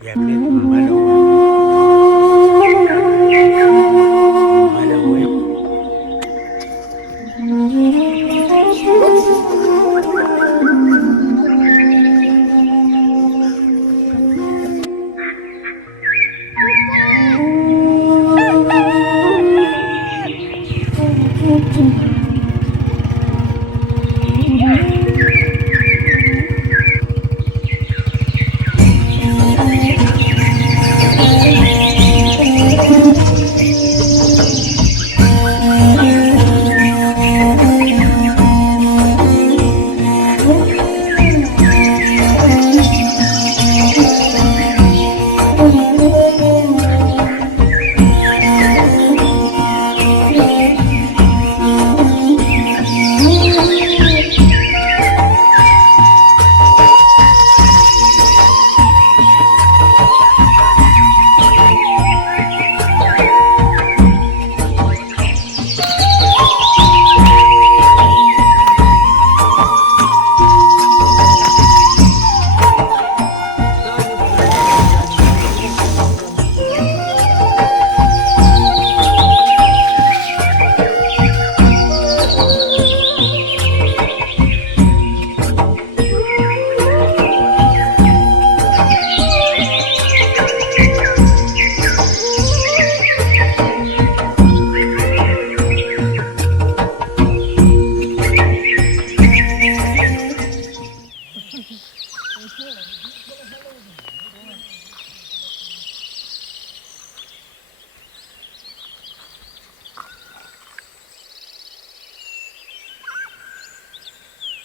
Yakni Malawi, Malawi.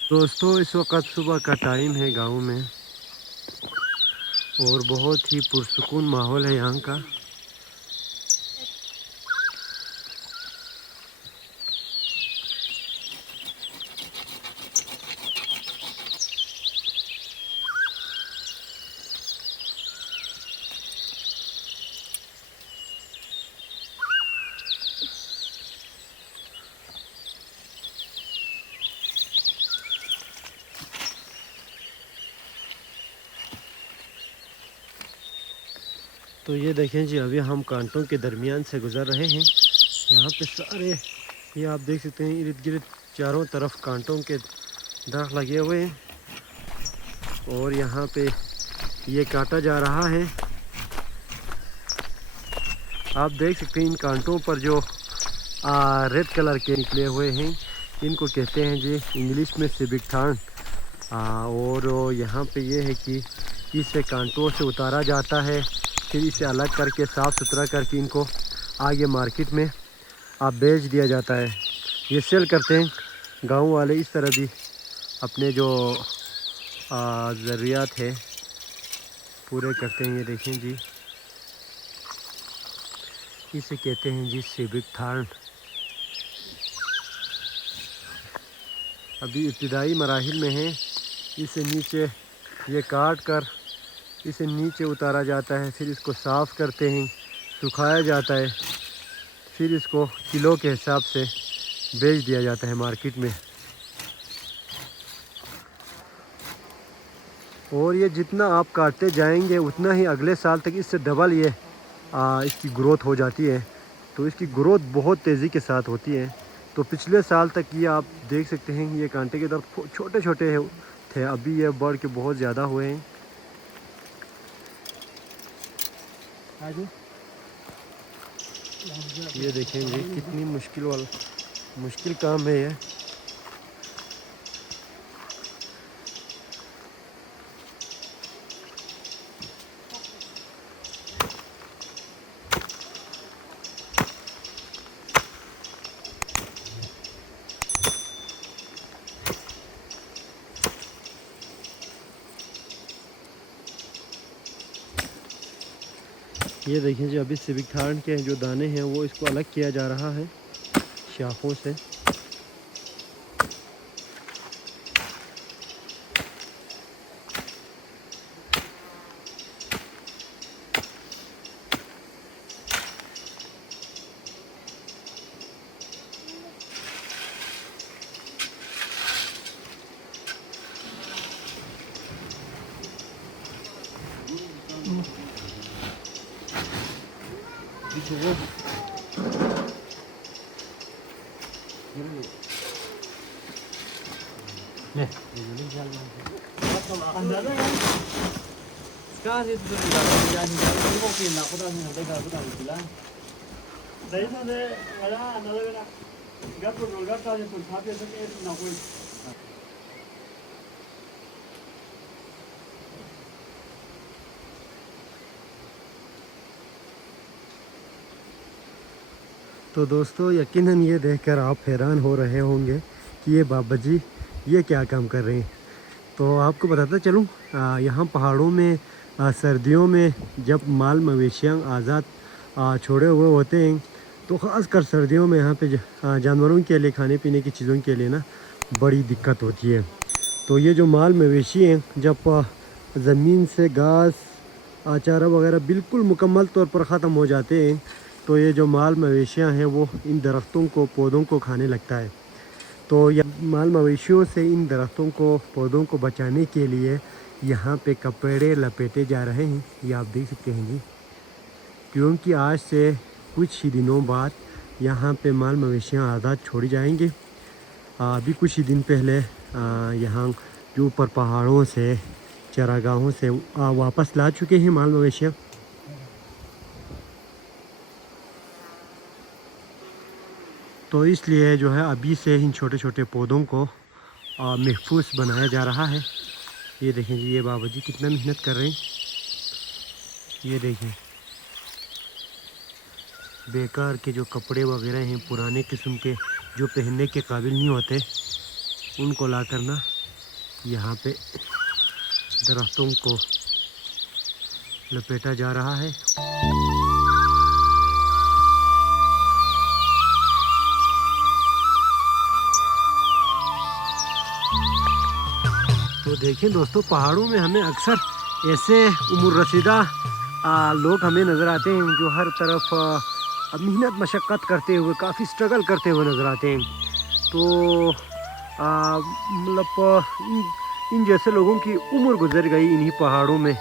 दोस्तों इस वक्त सुबह का टाइम है गांव में और बहुत ही पुरसुकून माहौल है यहाँ का। तो ये देखें जी, अभी हम कांटों के दरमियान से गुज़र रहे हैं। यहाँ पे सारे ये आप देख सकते हैं, इर्द गिर्द चारों तरफ कांटों के दरख्त लगे हुए हैं और यहाँ पे ये काटा जा रहा है। आप देख सकते हैं इन कांटों पर जो रेड कलर के निकले हुए हैं, इनको कहते हैं जी इंग्लिश में सिबिक थार्न। और यहाँ पे ये है कि इसे कांटों से उतारा जाता है, फिर इसे अलग करके साफ़ सुथरा करके इनको आगे मार्केट में बेच दिया जाता है। ये सेल करते हैं गांव वाले। इस तरह भी अपने जो ज़रूरियात है पूरे करते हैं। ये देखें जी, इसे कहते हैं जी सिबिक थार्न। अभी इब्तिदाई मराहिल में है। इसे नीचे ये काट कर इसे नीचे उतारा जाता है, फिर इसको साफ़ करते हैं, सुखाया जाता है, फिर इसको किलो के हिसाब से बेच दिया जाता है मार्केट में। और ये जितना आप काटते जाएंगे उतना ही अगले साल तक इससे डबल ये इसकी ग्रोथ हो जाती है। तो इसकी ग्रोथ बहुत तेज़ी के साथ होती है। तो पिछले साल तक ये आप देख सकते हैं ये कांटे के दर छोटे छोटे थे, अभी ये बढ़ के बहुत ज़्यादा हुए हैं। ये देखेंगे कितनी मुश्किल काम है ये। ये देखें जी, अभी सिबिक थार्न के जो दाने हैं वो इसको अलग किया जा रहा है शाखों से। तो दोस्तों यकीनन ये देखकर आप हैरान हो रहे होंगे कि ये बाबा जी ये क्या काम कर रहे हैं। तो आपको बताता चलूँ, यहाँ पहाड़ों में सर्दियों में जब माल मवेशियाँ आज़ाद छोड़े हुए होते हैं तो ख़ासकर सर्दियों में यहाँ पे जानवरों के लिए खाने पीने की चीज़ों के लिए ना बड़ी दिक्कत होती है। तो ये जो माल मवेशी हैं जब ज़मीन से घास चारा वगैरह बिल्कुल मुकम्मल तौर पर ख़त्म हो जाते हैं तो ये जो माल मवेशियाँ हैं वो इन दरख्तों को पौधों को खाने लगता है। तो यह माल मवेशियों से इन दरख्तों को पौधों को बचाने के लिए यहाँ पे कपड़े लपेटे जा रहे हैं। ये आप देख सकते हैं जी, क्योंकि आज से कुछ ही दिनों बाद यहाँ पे माल मवेशियाँ आज़ाद छोड़ी जाएंगी। अभी कुछ ही दिन पहले यहाँ जो ऊपर पहाड़ों से चरागाहों से वापस ला चुके हैं माल मवेशियाँ। तो इसलिए जो है अभी से इन छोटे छोटे पौधों को महफूज बनाया जा रहा है। ये देखें जी, ये बाबा जी कितना मेहनत कर रहे हैं। ये देखें, बेकार के जो कपड़े वगैरह हैं पुराने किस्म के जो पहनने के काबिल नहीं होते उनको ला कर ना यहाँ पे दरख्तों को लपेटा जा रहा है। तो देखें दोस्तों, पहाड़ों में हमें अक्सर ऐसे उम्र रसीदा लोग हमें नज़र आते हैं जो हर तरफ मेहनत मशक्क़त करते हुए काफ़ी स्ट्रगल करते हुए नज़र आते हैं। तो मतलब इन जैसे लोगों की उम्र गुजर गई इन्हीं पहाड़ों में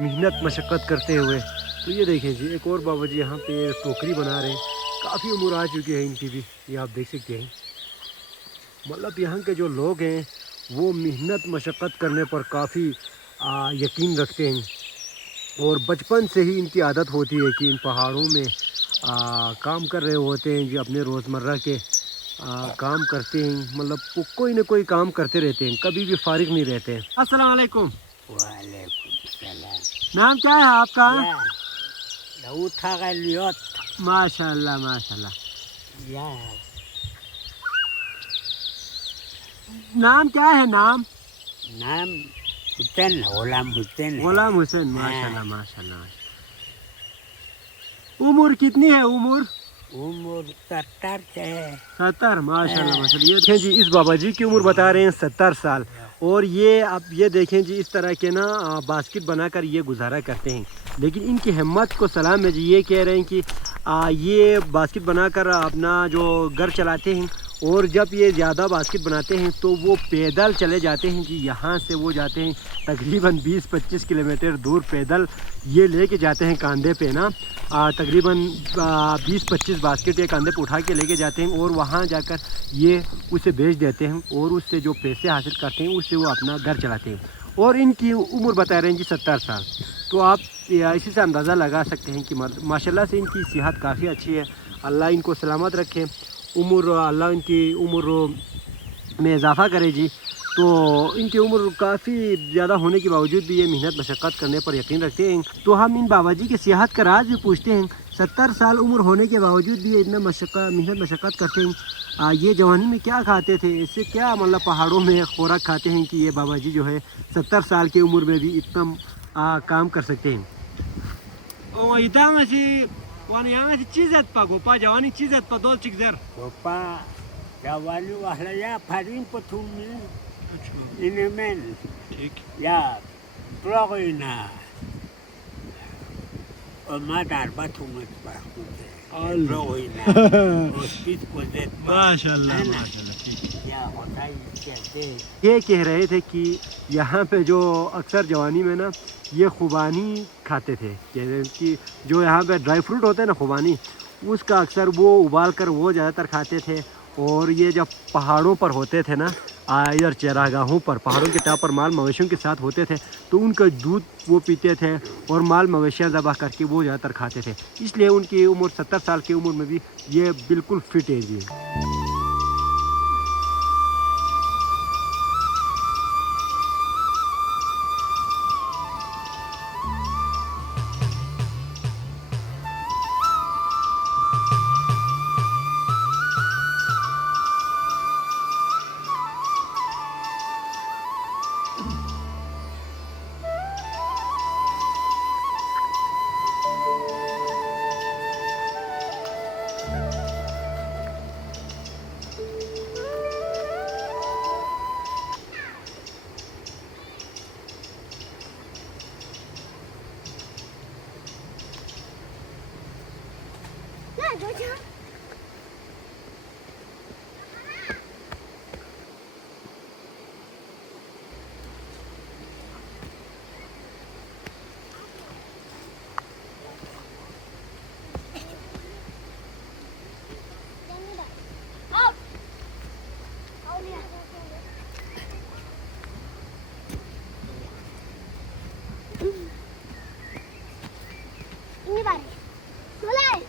मेहनत मशक्क़त करते हुए। तो ये देखें जी, एक और बाबा जी यहाँ पे टोकरी बना रहे हैं, काफ़ी उम्र आ चुकी है इनकी भी, ये आप देख सकते हैं। मतलब यहाँ के जो लोग हैं वो मेहनत मशक्क़त करने पर काफ़ी यकीन रखते हैं और बचपन से ही इनकी आदत होती है कि इन पहाड़ों में काम कर रहे होते हैं जो अपने रोज़मर्रा के काम करते हैं। मतलब वो कोई ना कोई काम करते रहते हैं, कभी भी फारिग नहीं रहते हैं। अस्सलाम वालेकुम। वालेकुम सलाम। नाम क्या है आपका? माशाल्लाह माशाल्लाह। या नाम क्या है? नाम हुसैन, गुलाम हुसैन। गुलाम हुसैन, माशाल्लाह माशाल्लाह। उम्र कितनी है? उम्र 70 है। 70, माशाल्लाह माशाल्लाह। ये देखें जी, इस बाबा जी की उम्र बता रहे हैं 70 साल। और ये आप ये देखें जी, इस तरह के ना बास्केट बनाकर ये गुजारा करते हैं। लेकिन इनकी हिम्मत को सलाम है जी, ये कह रहे हैं कि ये बास्केट बनाकर अपना जो घर चलाते हैं और जब ये ज़्यादा बास्केट बनाते हैं तो वो पैदल चले जाते हैं जी। यहाँ से वो जाते हैं तकरीबन 20-25 किलोमीटर दूर पैदल ये लेके जाते हैं कंधे पे ना, तकरीबन 20-25 बास्केट ये कंधे पे उठा के लेके जाते हैं और वहाँ जाकर ये उसे बेच देते हैं और उससे जो पैसे हासिल करते हैं उससे वो अपना घर चलाते हैं। और इनकी उम्र बता रहे हैं जी 70 साल। तो आप इसी से अंदाज़ा लगा सकते हैं कि माशाल्लाह से इनकी सेहत काफ़ी अच्छी है। अल्लाह इनको सलामत रखे, उम्र अल्लाह इनकी उम्र में इजाफ़ा करे जी। तो इनकी उम्र काफ़ी ज़्यादा होने के बावजूद भी ये मेहनत मशक्क़त करने पर यकीन रखते हैं। तो हम इन बाबा जी की सेहत का राज भी पूछते हैं। 70 साल उम्र होने के बावजूद भी ये इतना मेहनत मशक्क़त करते हैं। ये जवानी में क्या खाते थे, इससे क्या मतलब पहाड़ों में खुराक खाते हैं कि ये बाबा जी जो है 70 साल की उम्र में भी इतना काम कर सकते हैं। Wana yang ada cizat pa gopa jawani cizat pa dol cikzer. Gopa jawani wahla ya parin potumi ini men. Ya progoina. Omadar batumet pa. Progoina. Ospit kozet. माशाल्लाह माशाल्लाह। या होता ही कहते। ये कह रहे थे कि यहाँ पे जो अक्सर जवानी में ना ये खुबानी खाते थे, कि जो यहाँ पे ड्राई फ्रूट होते हैं ना खुबानी, उसका अक्सर वो उबाल कर वो ज़्यादातर खाते थे। और ये जब पहाड़ों पर होते थे ना, इधर चरागाहों पर पहाड़ों के टॉप पर माल मवेशियों के साथ होते थे, तो उनका दूध वो पीते थे और माल मवेशियाँ ज़बह करके वो ज़्यादातर खाते थे। इसलिए उनकी उम्र 70 साल की उम्र में भी ये बिल्कुल फिट एज है। Ini bari. Mulai.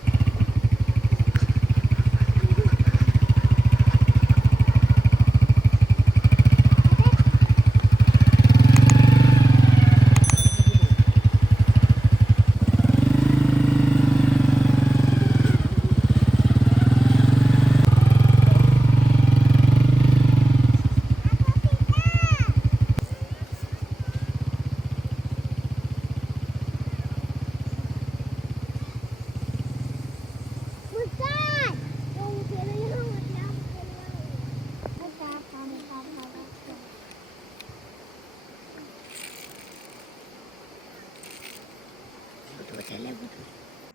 Bukan. Yung kailangan lang. Betul-betul.